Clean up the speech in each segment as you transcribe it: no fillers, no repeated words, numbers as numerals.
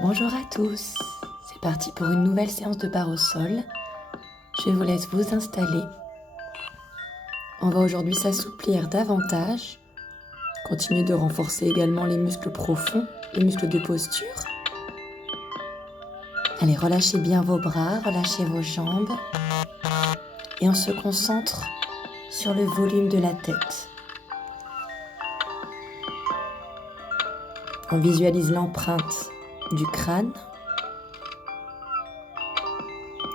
Bonjour à tous, c'est parti pour une nouvelle séance de barre au sol. Je vous laisse vous installer. On va aujourd'hui s'assouplir davantage, continuer de renforcer également les muscles profonds, les muscles de posture. Allez, relâchez bien vos bras, relâchez vos jambes et on se concentre sur le volume de la tête. On visualise l'empreinte du crâne.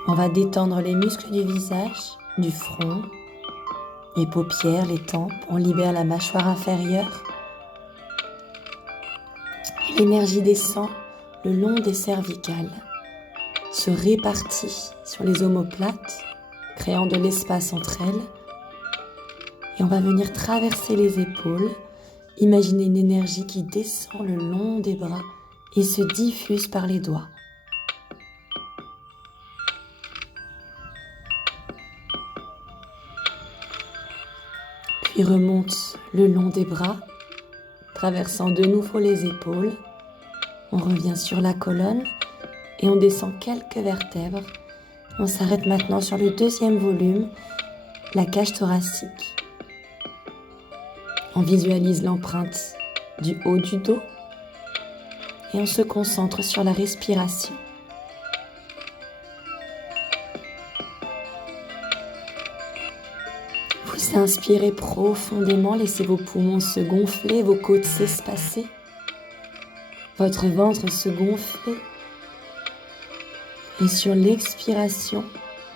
On va détendre les muscles du visage, du front, les paupières, les tempes. On libère la mâchoire inférieure. L'énergie descend le long des cervicales, se répartit sur les omoplates, créant de l'espace entre elles. Et on va venir traverser les épaules. Imaginez une énergie qui descend le long des bras et se diffuse par les doigts. Puis remonte le long des bras, traversant de nouveau les épaules. On revient sur la colonne et on descend quelques vertèbres. On s'arrête maintenant sur le deuxième volume, la cage thoracique. On visualise l'empreinte du haut du dos et on se concentre sur la respiration. Vous inspirez profondément, laissez vos poumons se gonfler, vos côtes s'espacer, votre ventre se gonfler. Et sur l'expiration,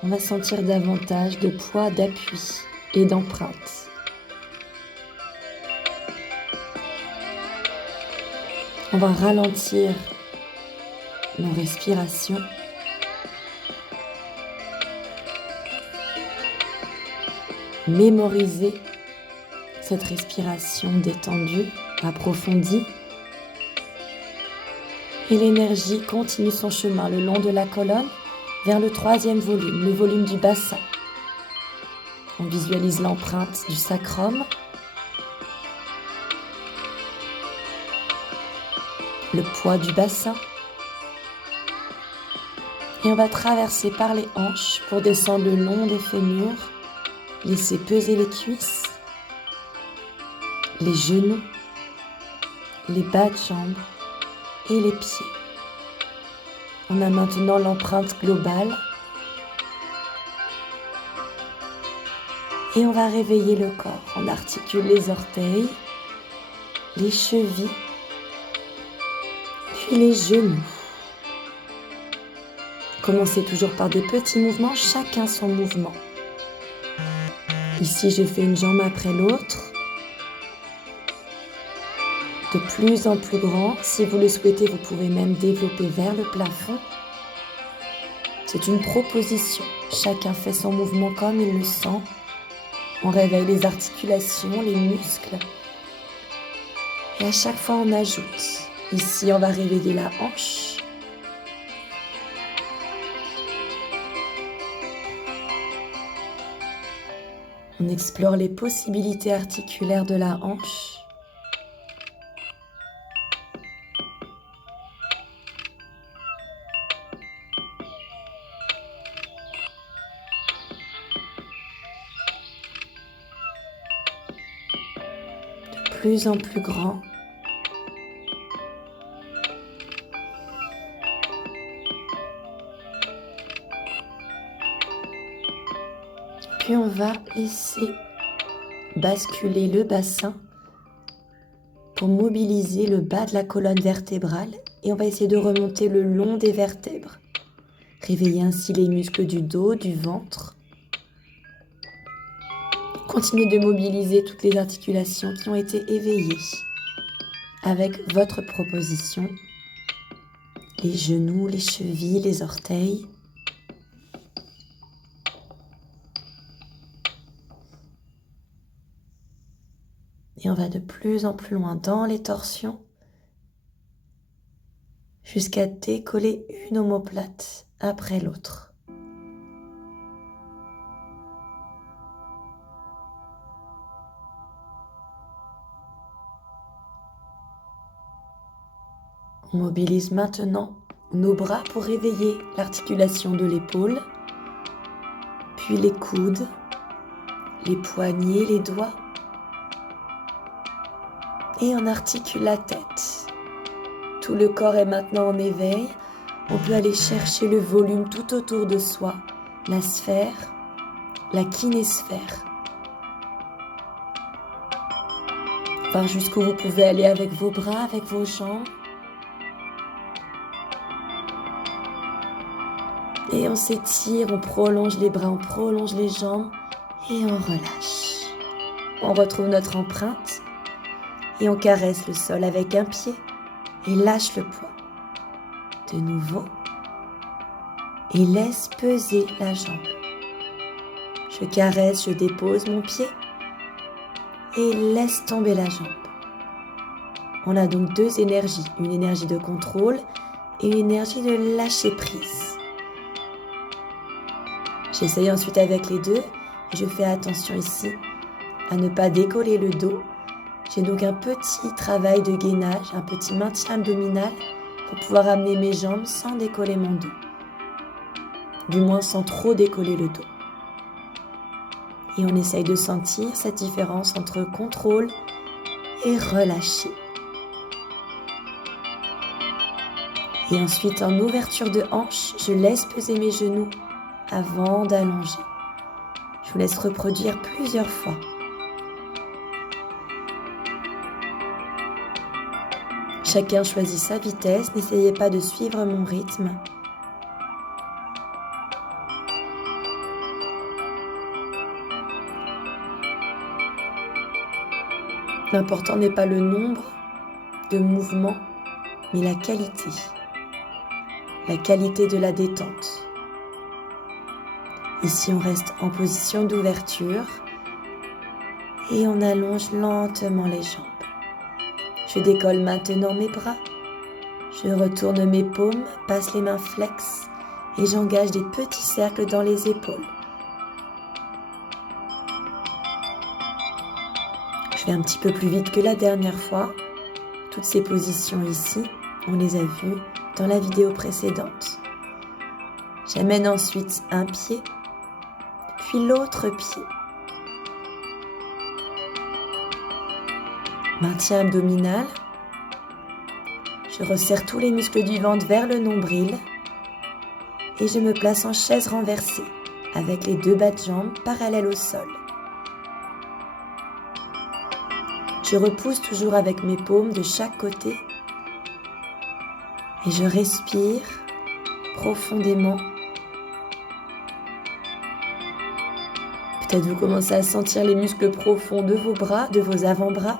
on va sentir davantage de poids, d'appui et d'empreinte. On va ralentir nos respirations. Mémoriser cette respiration détendue, approfondie. Et l'énergie continue son chemin le long de la colonne vers le troisième volume, le volume du bassin. On visualise l'empreinte du sacrum, le poids du bassin. Et on va traverser par les hanches pour descendre le long des fémurs, laisser peser les cuisses, les genoux, les bas de jambes et les pieds. On a maintenant l'empreinte globale. Et on va réveiller le corps. On articule les orteils, les chevilles, puis les genoux. Commencez toujours par des petits mouvements, chacun son mouvement. Ici, je fais une jambe après l'autre. De plus en plus grand. Si vous le souhaitez, vous pouvez même développer vers le plafond. C'est une proposition. Chacun fait son mouvement comme il le sent. On réveille les articulations, les muscles. Et à chaque fois, on ajoute. Ici, on va réveiller la hanche. On explore les possibilités articulaires de la hanche. De plus en plus grand. Puis on va laisser basculer le bassin pour mobiliser le bas de la colonne vertébrale et on va essayer de remonter le long des vertèbres. Réveiller ainsi les muscles du dos, du ventre. Continuez de mobiliser toutes les articulations qui ont été éveillées avec votre proposition. Les genoux, les chevilles, les orteils. Et on va de plus en plus loin dans les torsions jusqu'à décoller une omoplate après l'autre. On mobilise maintenant nos bras pour réveiller l'articulation de l'épaule, puis les coudes, les poignets, les doigts. Et on articule la tête. Tout le corps est maintenant en éveil. On peut aller chercher le volume tout autour de soi, la sphère, la kinésphère. Voir jusqu'où vous pouvez aller avec vos bras, avec vos jambes. Et on s'étire, on prolonge les bras, on prolonge les jambes et on relâche. On retrouve notre empreinte et on caresse le sol avec un pied et lâche le poids. De nouveau. Et laisse peser la jambe. Je caresse, je dépose mon pied et laisse tomber la jambe. On a donc deux énergies, une énergie de contrôle et une énergie de lâcher prise. J'essaye ensuite avec les deux et je fais attention ici à ne pas décoller le dos. J'ai donc un petit travail de gainage, un petit maintien abdominal pour pouvoir amener mes jambes sans décoller mon dos. Du moins sans trop décoller le dos. Et on essaye de sentir cette différence entre contrôle et relâcher. Et ensuite, en ouverture de hanche, je laisse peser mes genoux avant d'allonger. Je vous laisse reproduire plusieurs fois. Chacun choisit sa vitesse, n'essayez pas de suivre mon rythme. L'important n'est pas le nombre de mouvements, mais la qualité. La qualité de la détente. Ici, on reste en position d'ouverture et on allonge lentement les jambes. Je décolle maintenant mes bras. Je retourne mes paumes, passe les mains flex et j'engage des petits cercles dans les épaules. Je vais un petit peu plus vite que la dernière fois. Toutes ces positions ici, on les a vues dans la vidéo précédente. J'amène ensuite un pied, puis l'autre pied. Maintien abdominal. Je resserre tous les muscles du ventre vers le nombril et je me place en chaise renversée avec les deux bas de jambes parallèles au sol. Je repousse toujours avec mes paumes de chaque côté et je respire profondément. Peut-être vous commencez à sentir les muscles profonds de vos bras, de vos avant-bras.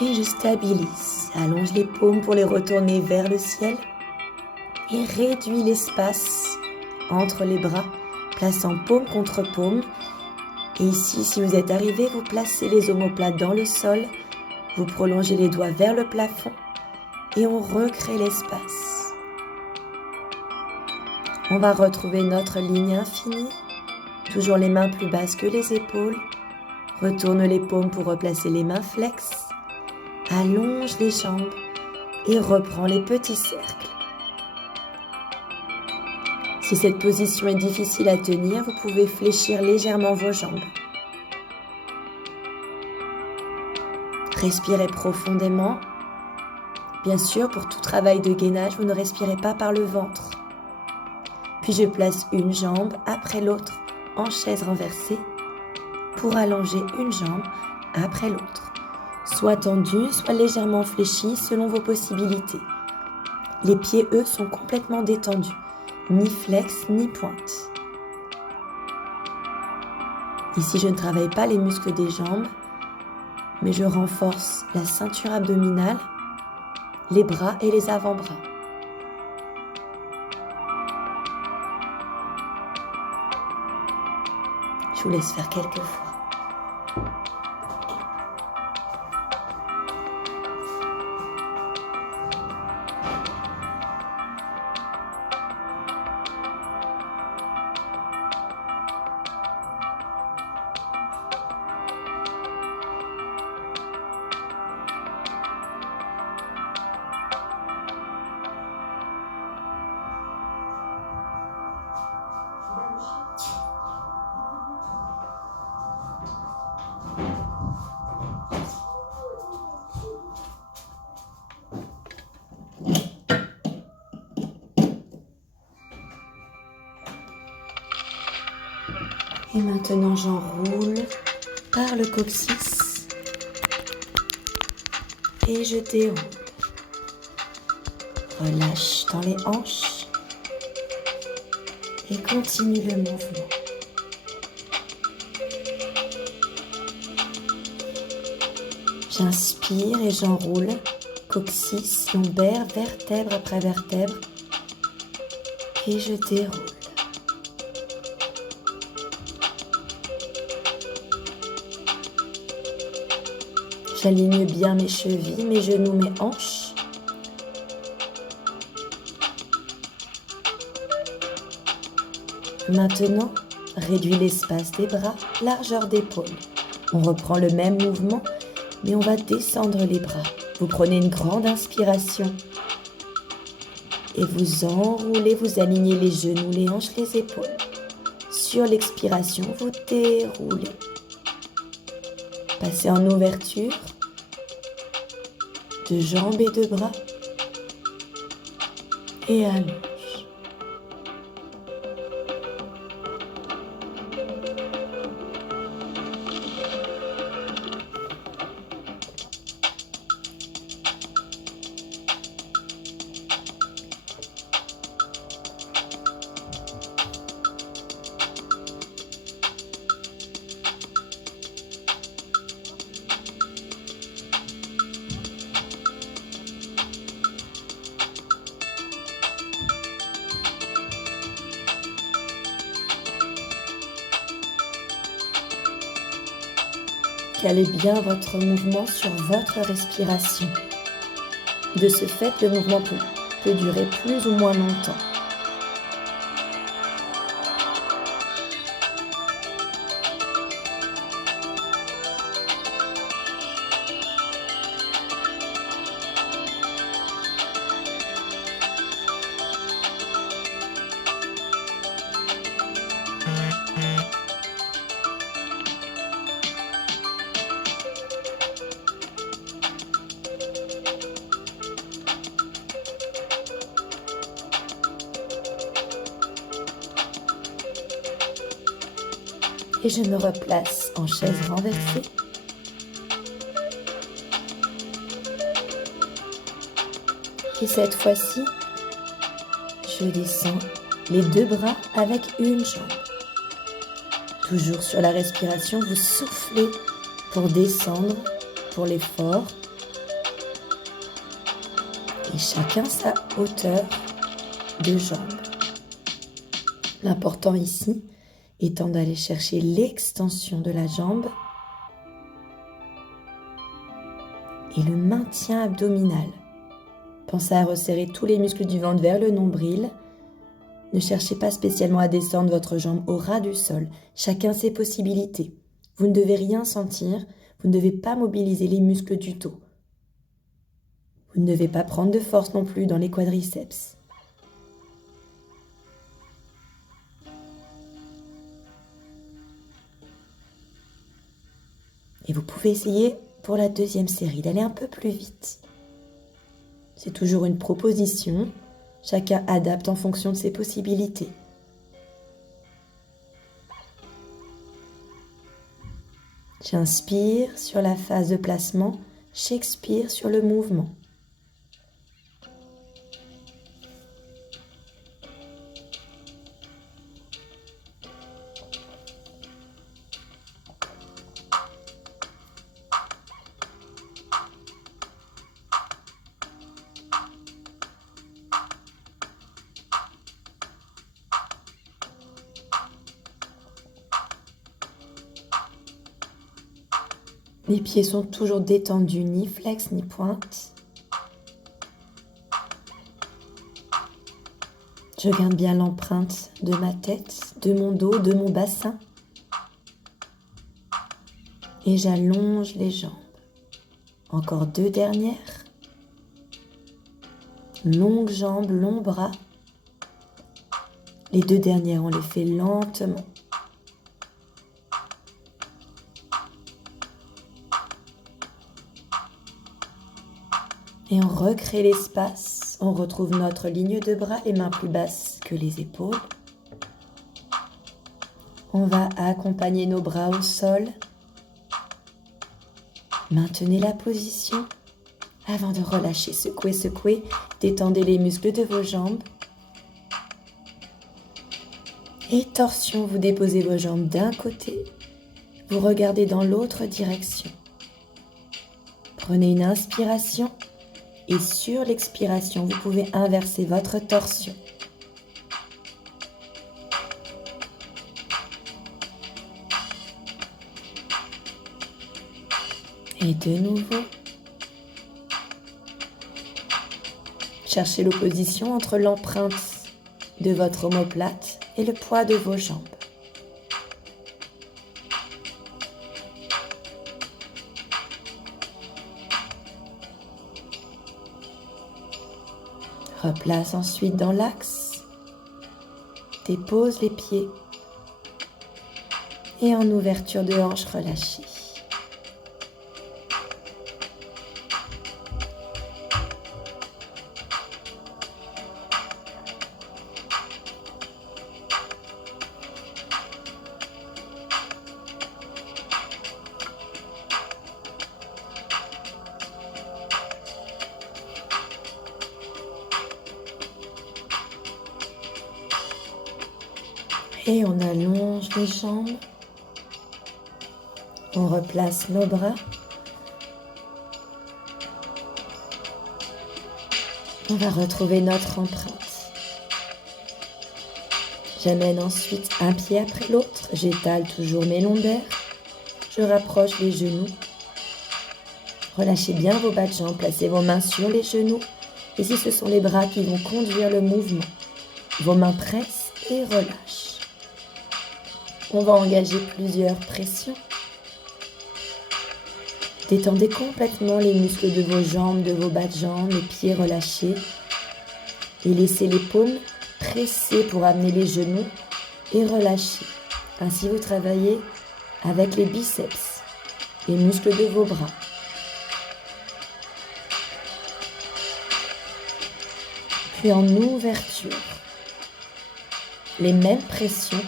Et je stabilise. Allonge les paumes pour les retourner vers le ciel. Et réduis l'espace entre les bras, plaçant paume contre paume. Et ici, si vous êtes arrivé, vous placez les omoplates dans le sol. Vous prolongez les doigts vers le plafond. Et on recrée l'espace. On va retrouver notre ligne infinie. Toujours les mains plus basses que les épaules. Retourne les paumes pour replacer les mains flex. Allonge les jambes et reprends les petits cercles. Si cette position est difficile à tenir, vous pouvez fléchir légèrement vos jambes. Respirez profondément. Bien sûr, pour tout travail de gainage, vous ne respirez pas par le ventre. Puis je place une jambe après l'autre en chaise renversée pour allonger une jambe après l'autre. Soit tendue, soit légèrement fléchie selon vos possibilités. Les pieds, eux, sont complètement détendus. Ni flex, ni pointe. Ici, je ne travaille pas les muscles des jambes, mais je renforce la ceinture abdominale, les bras et les avant-bras. Je vous laisse faire quelques fois. Et maintenant, j'enroule par le coccyx et je déroule. Relâche dans les hanches et continue le mouvement. J'inspire et j'enroule, coccyx, lombaire, vertèbre après vertèbre, et je déroule. J'aligne bien mes chevilles, mes genoux, mes hanches. Maintenant, réduis l'espace des bras, largeur d'épaule. On reprend le même mouvement, mais on va descendre les bras. Vous prenez une grande inspiration et vous enroulez, vous alignez les genoux, les hanches, les épaules. Sur l'expiration, vous déroulez. Passez en ouverture de jambes et de bras et allonge. Calez bien votre mouvement sur votre respiration. De ce fait, le mouvement peut durer plus ou moins longtemps. Et je me replace en chaise renversée. Et cette fois-ci, je descends les deux bras avec une jambe. Toujours sur la respiration, vous soufflez pour descendre, pour l'effort. Et chacun sa hauteur de jambe. L'important ici étant d'aller chercher l'extension de la jambe et le maintien abdominal. Pensez à resserrer tous les muscles du ventre vers le nombril. Ne cherchez pas spécialement à descendre votre jambe au ras du sol. Chacun ses possibilités. Vous ne devez rien sentir. Vous ne devez pas mobiliser les muscles du dos. Vous ne devez pas prendre de force non plus dans les quadriceps. Et vous pouvez essayer pour la deuxième série d'aller un peu plus vite. C'est toujours une proposition. Chacun adapte en fonction de ses possibilités. J'inspire sur la phase de placement, j'expire sur le mouvement. Les pieds sont toujours détendus, ni flex ni pointe. Je garde bien l'empreinte de ma tête, de mon dos, de mon bassin. Et j'allonge les jambes. Encore deux dernières. Longues jambes, longs bras. Les deux dernières, on les fait lentement. Et on recrée l'espace. On retrouve notre ligne de bras, les mains plus basses que les épaules. On va accompagner nos bras au sol. Maintenez la position avant de relâcher. Secouez, secouez. Détendez les muscles de vos jambes. Et torsion, vous déposez vos jambes d'un côté. Vous regardez dans l'autre direction. Prenez une inspiration et sur l'expiration, vous pouvez inverser votre torsion. Et de nouveau, cherchez l'opposition entre l'empreinte de votre omoplate et le poids de vos jambes. Replace ensuite dans l'axe, dépose les pieds et en ouverture de hanche relâchée. Et on allonge les jambes. On replace nos bras. On va retrouver notre empreinte. J'amène ensuite un pied après l'autre. J'étale toujours mes lombaires. Je rapproche les genoux. Relâchez bien vos bas de jambes. Placez vos mains sur les genoux. Et si ce sont les bras qui vont conduire le mouvement, vos mains pressent et relâchent. On va engager plusieurs pressions. Détendez complètement les muscles de vos jambes, de vos bas de jambes, les pieds relâchés. Et laissez les paumes presser pour amener les genoux et relâcher. Ainsi, vous travaillez avec les biceps, les muscles de vos bras. Puis en ouverture, les mêmes pressions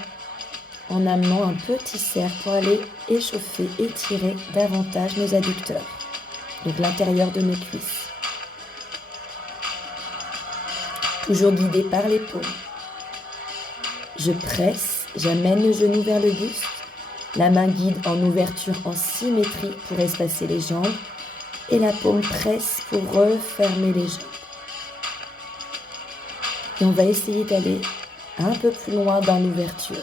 en amenant un petit cercle pour aller échauffer, étirer davantage nos adducteurs, donc l'intérieur de nos cuisses. Toujours guidé par les paumes. Je presse, j'amène le genou vers le buste, la main guide en ouverture en symétrie pour espacer les jambes et la paume presse pour refermer les jambes. Et on va essayer d'aller un peu plus loin dans l'ouverture.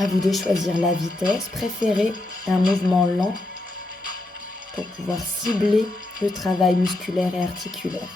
À vous de choisir la vitesse, préférez un mouvement lent pour pouvoir cibler le travail musculaire et articulaire.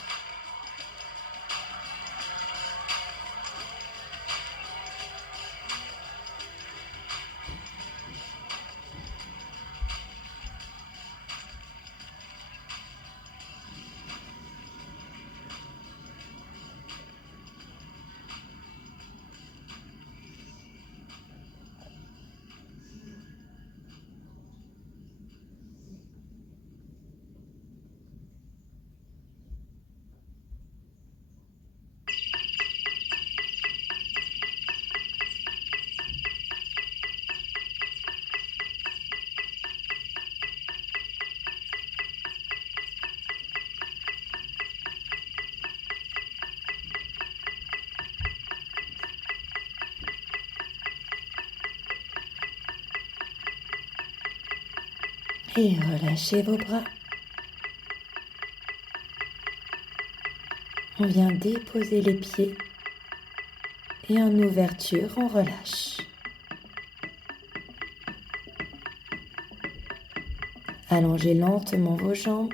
Et relâchez vos bras. On vient déposer les pieds et en ouverture, on relâche. Allongez lentement vos jambes.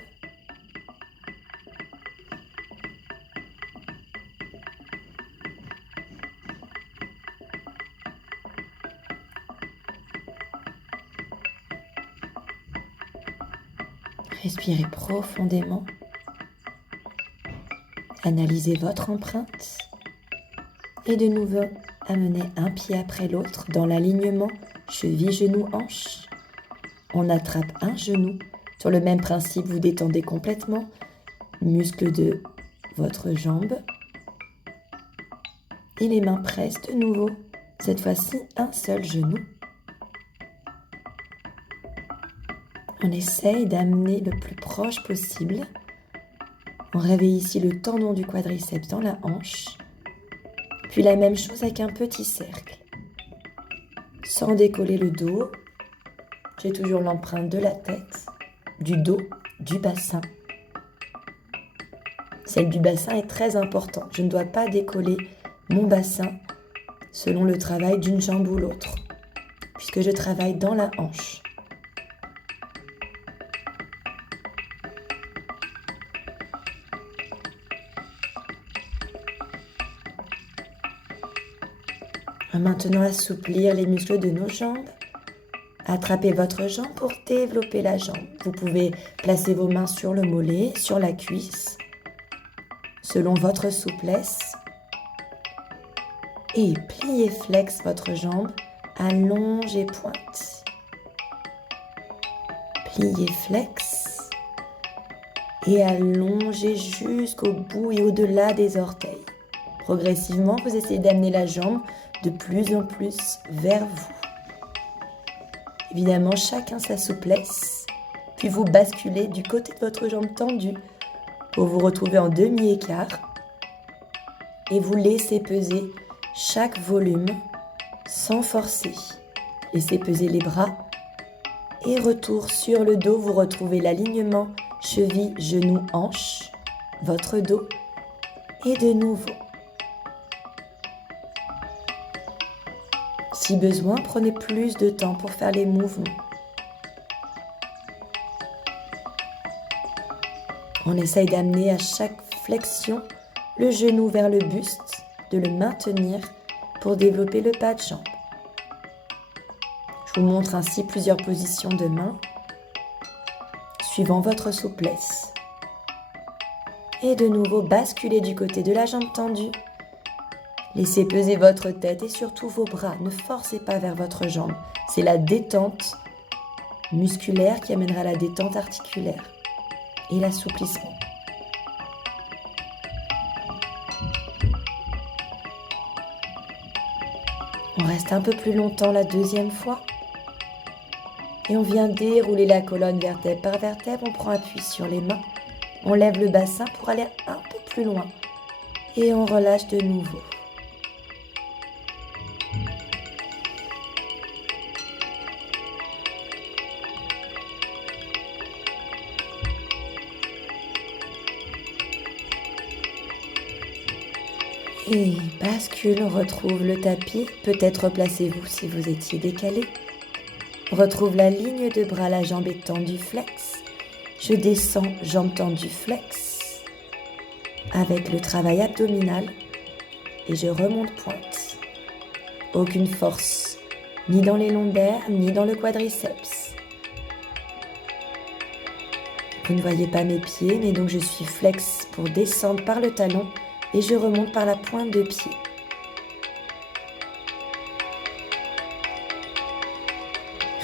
Respirez profondément. Analysez votre empreinte. Et de nouveau, amenez un pied après l'autre dans l'alignement cheville, genou, hanche. On attrape un genou. Sur le même principe, vous détendez complètement muscles de votre jambe. Et les mains pressent de nouveau. Cette fois-ci, un seul genou. On essaye d'amener le plus proche possible. On réveille ici le tendon du quadriceps dans la hanche. Puis la même chose avec un petit cercle. Sans décoller le dos. J'ai toujours l'empreinte de la tête, du dos, du bassin. Celle du bassin est très importante. Je ne dois pas décoller mon bassin selon le travail d'une jambe ou l'autre, puisque je travaille dans la hanche. Maintenant, assouplir les muscles de nos jambes. Attrapez votre jambe pour développer la jambe. Vous pouvez placer vos mains sur le mollet, sur la cuisse, selon votre souplesse. Et pliez flex votre jambe, allonge et pointe. Pliez flex et allongez jusqu'au bout et au-delà des orteils. Progressivement, vous essayez d'amener la jambe de plus en plus vers vous. Évidemment, chacun sa souplesse, puis vous basculez du côté de votre jambe tendue pour vous retrouver en demi-écart et vous laissez peser chaque volume sans forcer. Laissez peser les bras et retour sur le dos, vous retrouvez l'alignement cheville, genou, hanche, votre dos et de nouveau. Si besoin, prenez plus de temps pour faire les mouvements. On essaye d'amener à chaque flexion le genou vers le buste, de le maintenir pour développer le bas de jambe. Je vous montre ainsi plusieurs positions de main, suivant votre souplesse. Et de nouveau, basculez du côté de la jambe tendue. Laissez peser votre tête et surtout vos bras. Ne forcez pas vers votre jambe. C'est la détente musculaire qui amènera la détente articulaire et l'assouplissement. On reste un peu plus longtemps la deuxième fois. Et on vient dérouler la colonne vertèbre par vertèbre. On prend appui sur les mains. On lève le bassin pour aller un peu plus loin. Et on relâche de nouveau. Et bascule, on retrouve le tapis. Peut-être replacez-vous si vous étiez décalé. On retrouve la ligne de bras, la jambe est tendue, flex. Je descends, jambe tendue, flex. Avec le travail abdominal. Et je remonte pointe. Aucune force, ni dans les lombaires, ni dans le quadriceps. Vous ne voyez pas mes pieds, mais donc je suis flex pour descendre par le talon. Et je remonte par la pointe de pied.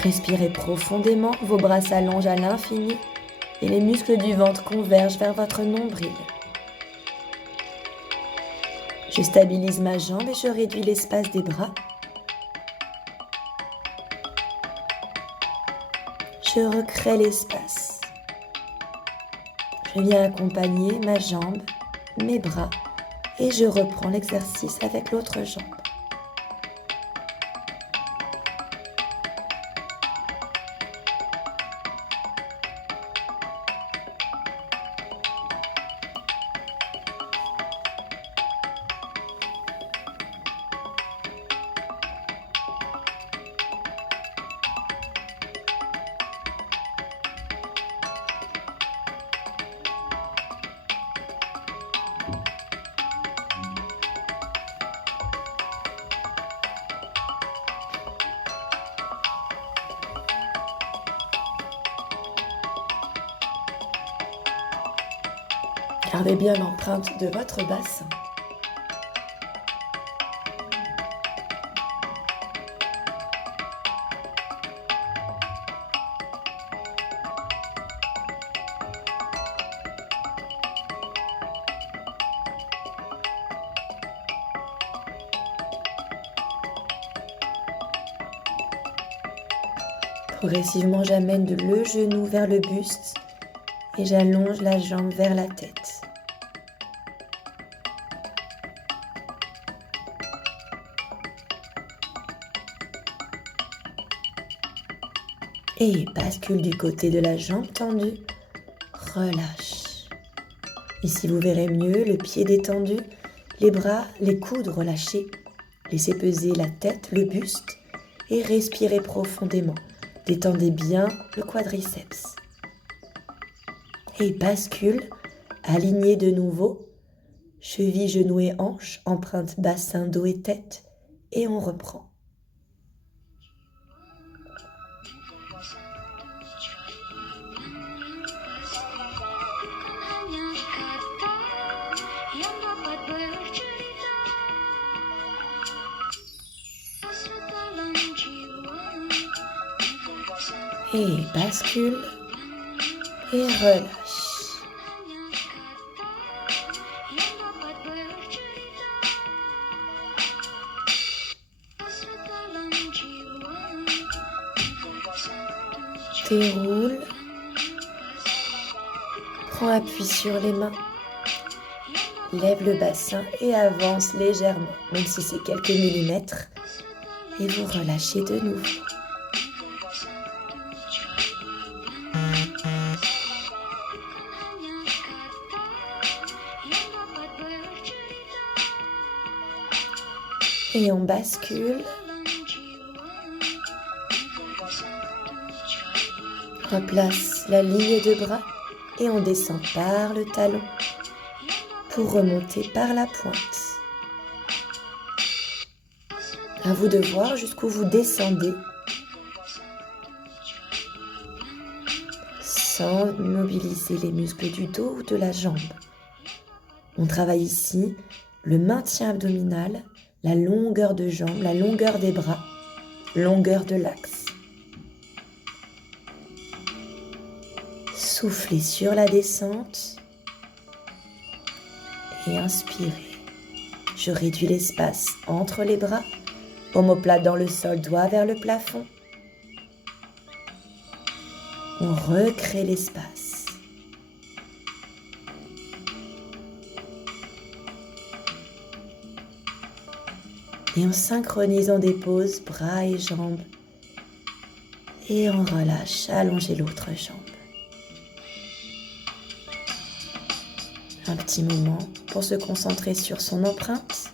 Respirez profondément, vos bras s'allongent à l'infini et les muscles du ventre convergent vers votre nombril. Je stabilise ma jambe et je réduis l'espace des bras. Je recrée l'espace. Je viens accompagner ma jambe, mes bras. Et je reprends l'exercice avec l'autre jambe. Gardez bien l'empreinte de votre bassin. Progressivement, j'amène le genou vers le buste et j'allonge la jambe vers la tête. Et bascule du côté de la jambe tendue, relâche. Ici, vous verrez mieux le pied détendu, les bras, les coudes relâchés. Laissez peser la tête, le buste et respirez profondément. Détendez bien le quadriceps. Et bascule, alignez de nouveau, cheville, genoux et hanches, empreinte bassin, dos et tête, et on reprend. Et bascule et relâche. Déroule. Prends appui sur les mains. Lève le bassin et avance légèrement, même si c'est quelques millimètres. Et vous relâchez de nouveau. Et on bascule. Replace la ligne de bras et on descend par le talon pour remonter par la pointe. À vous de voir jusqu'où vous descendez sans mobiliser les muscles du dos ou de la jambe. On travaille ici le maintien abdominal, la longueur de jambe, la longueur des bras, longueur de l'axe. Soufflez sur la descente et inspirez. Je réduis l'espace entre les bras, omoplate dans le sol, doigt vers le plafond. On recrée l'espace. Et on synchronise en dépose bras et jambes. Et on relâche, allongez l'autre jambe. Un petit moment pour se concentrer sur son empreinte.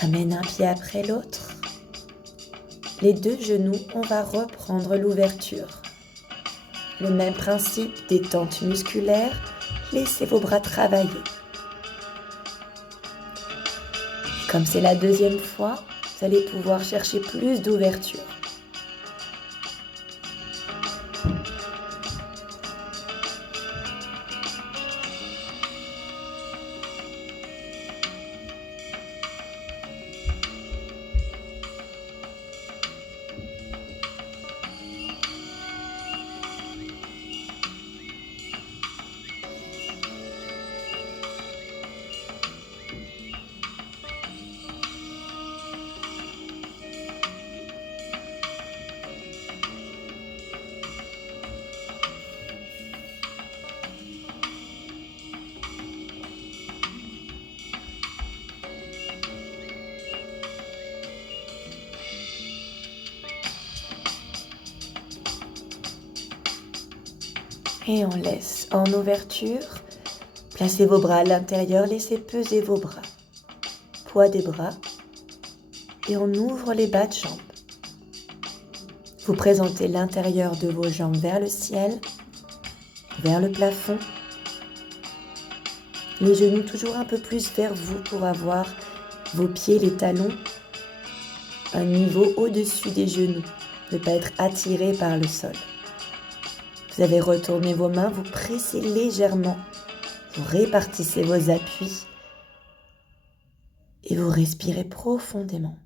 Amène un pied après l'autre. Les deux genoux, on va reprendre l'ouverture. Le même principe, détente musculaire, laissez vos bras travailler. Et comme c'est la deuxième fois, vous allez pouvoir chercher plus d'ouverture. Et on laisse en ouverture. Placez vos bras à l'intérieur, laissez peser vos bras. Poids des bras. Et on ouvre les bas de jambes. Vous présentez l'intérieur de vos jambes vers le ciel, vers le plafond. Les genoux toujours un peu plus vers vous pour avoir vos pieds, les talons, un niveau au-dessus des genoux. Ne pas être attiré par le sol. Vous avez retourné vos mains, vous pressez légèrement, vous répartissez vos appuis et vous respirez profondément.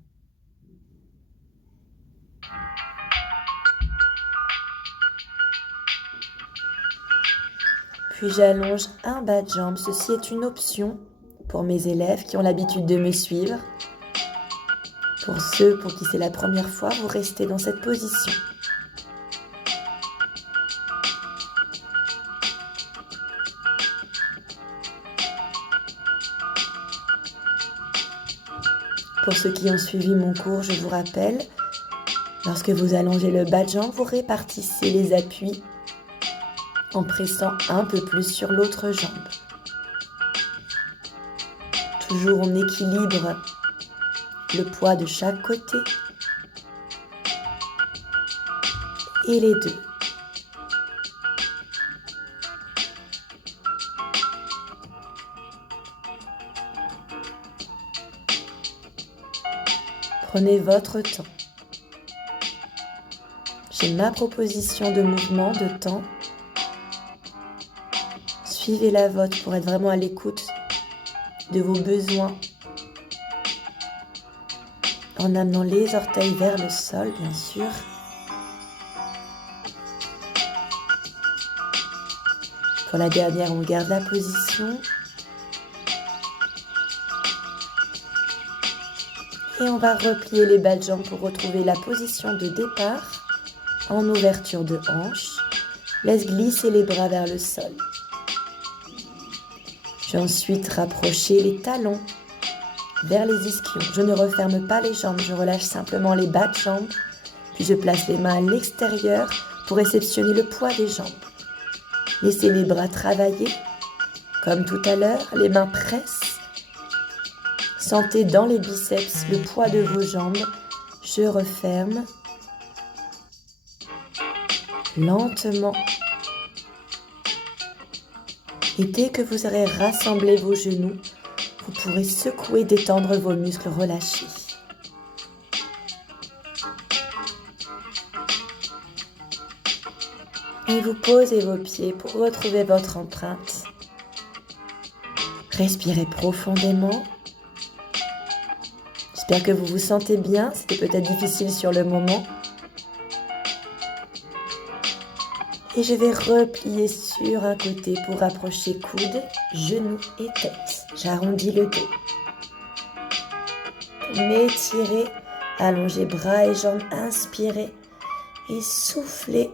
Puis j'allonge un bas de jambe, ceci est une option. pour mes élèves qui ont l'habitude de me suivre. Pour ceux pour qui c'est la première fois, vous restez dans cette position. Pour ceux qui ont suivi mon cours, je vous rappelle, lorsque vous allongez le bas de jambe, vous répartissez les appuis en pressant un peu plus sur l'autre jambe. Toujours on équilibre le poids de chaque côté et les deux. Prenez votre temps. J'ai ma proposition de mouvement, de temps. Suivez la vôtre pour être vraiment à l'écoute de vos besoins en amenant les orteils vers le sol, bien sûr. Pour la dernière, on garde la position. Et on va replier les bas de jambes pour retrouver la position de départ en ouverture de hanche. Laisse glisser les bras vers le sol. Je vais ensuite rapprocher les talons vers les ischions. Je ne referme pas les jambes, je relâche simplement les bas de jambes. Puis je place les mains à l'extérieur pour réceptionner le poids des jambes. Laissez les bras travailler. Comme tout à l'heure, les mains pressent. Sentez dans les biceps le poids de vos jambes. Je referme. Lentement. Et dès que vous aurez rassemblé vos genoux, vous pourrez secouer, détendre vos muscles, relâcher. Et vous posez vos pieds pour retrouver votre empreinte. Respirez profondément. J'espère que vous vous sentez bien. C'était peut-être difficile sur le moment. Et je vais replier sur un côté pour rapprocher coudes, genoux et tête. J'arrondis le dos. M'étirer, allongez bras et jambes, inspirez et soufflez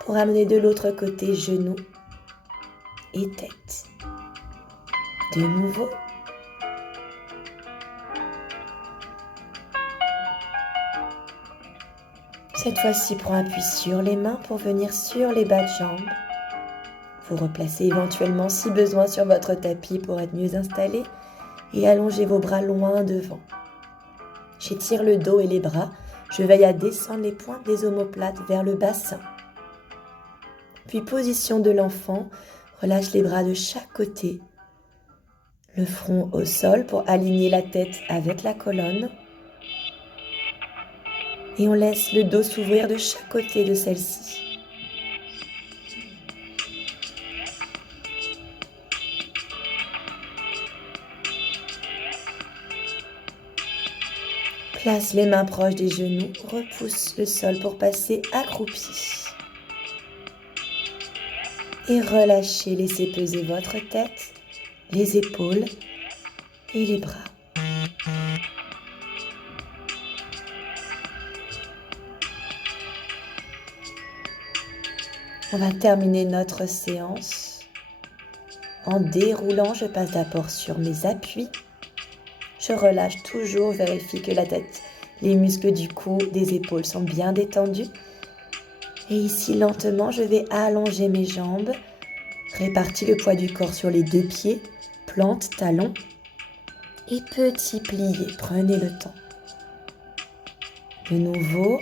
pour amener de l'autre côté genoux et tête. De nouveau. Cette fois-ci, prends appui sur les mains pour venir sur les bas de jambes. Vous replacez éventuellement si besoin sur votre tapis pour être mieux installé et allongez vos bras loin devant. J'étire le dos et les bras. Je veille à descendre les pointes des omoplates vers le bassin. Puis position de l'enfant, relâche les bras de chaque côté. Le front au sol pour aligner la tête avec la colonne. Et on laisse le dos s'ouvrir de chaque côté de celle-ci. Place les mains proches des genoux, repousse le sol pour passer accroupi. Et relâchez, laissez peser votre tête, les épaules et les bras. On va terminer notre séance en déroulant. Je passe d'abord sur mes appuis. Je relâche toujours, vérifie que la tête, les muscles du cou, des épaules sont bien détendus. Et ici, lentement, je vais allonger mes jambes. Répartis le poids du corps sur les deux pieds, plante, talon. Et petit plié, prenez le temps. De nouveau,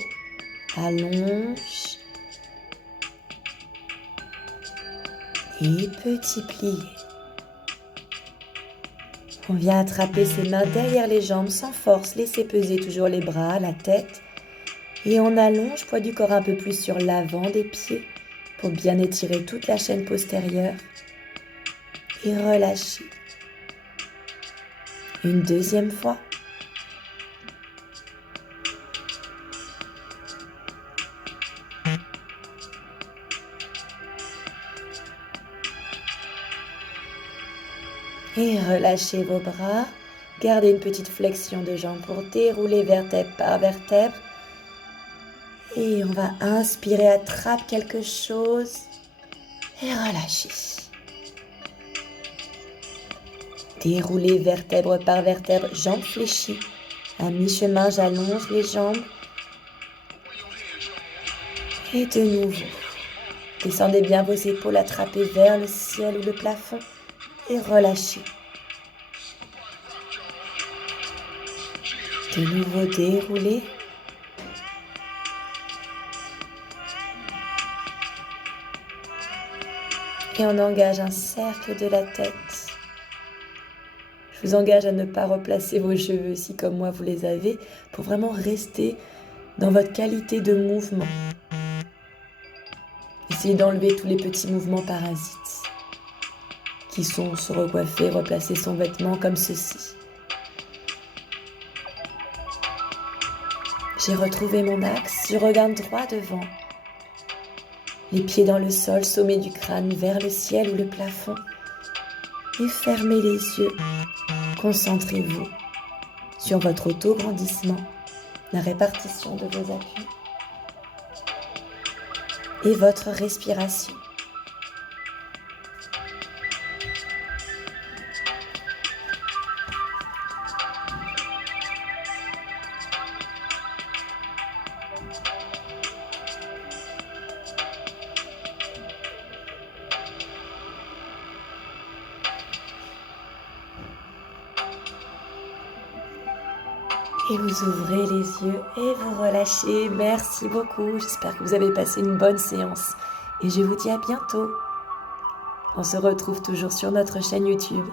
allonge. Et petit plié. On vient attraper ses mains derrière les jambes sans force. Laissez peser toujours les bras, la tête. Et on allonge, poids du corps un peu plus sur l'avant des pieds pour bien étirer toute la chaîne postérieure. Et relâchez. Une deuxième fois. Et relâchez vos bras. Gardez une petite flexion de jambes pour dérouler vertèbre par vertèbre. Et on va inspirer, attrape quelque chose et relâchez. Déroulez vertèbre par vertèbre, jambes fléchies. À mi-chemin, j'allonge les jambes. Et de nouveau, descendez bien vos épaules, attrapez vers le ciel ou le plafond et relâchez. De nouveau, déroulez. Et on engage un cercle de la tête. Je vous engage à ne pas replacer vos cheveux si comme moi vous les avez, pour vraiment rester dans votre qualité de mouvement. Essayez d'enlever tous les petits mouvements parasites qui sont se recoiffer, replacer son vêtement comme ceci. J'ai retrouvé mon axe, je regarde droit devant. Les pieds dans le sol, sommet du crâne vers le ciel ou le plafond. Et fermez les yeux. Concentrez-vous sur votre auto-grandissement, la répartition de vos appuis et votre respiration. Et vous ouvrez les yeux et vous relâchez. Merci beaucoup. J'espère que vous avez passé une bonne séance. Et je vous dis à bientôt. On se retrouve toujours sur notre chaîne YouTube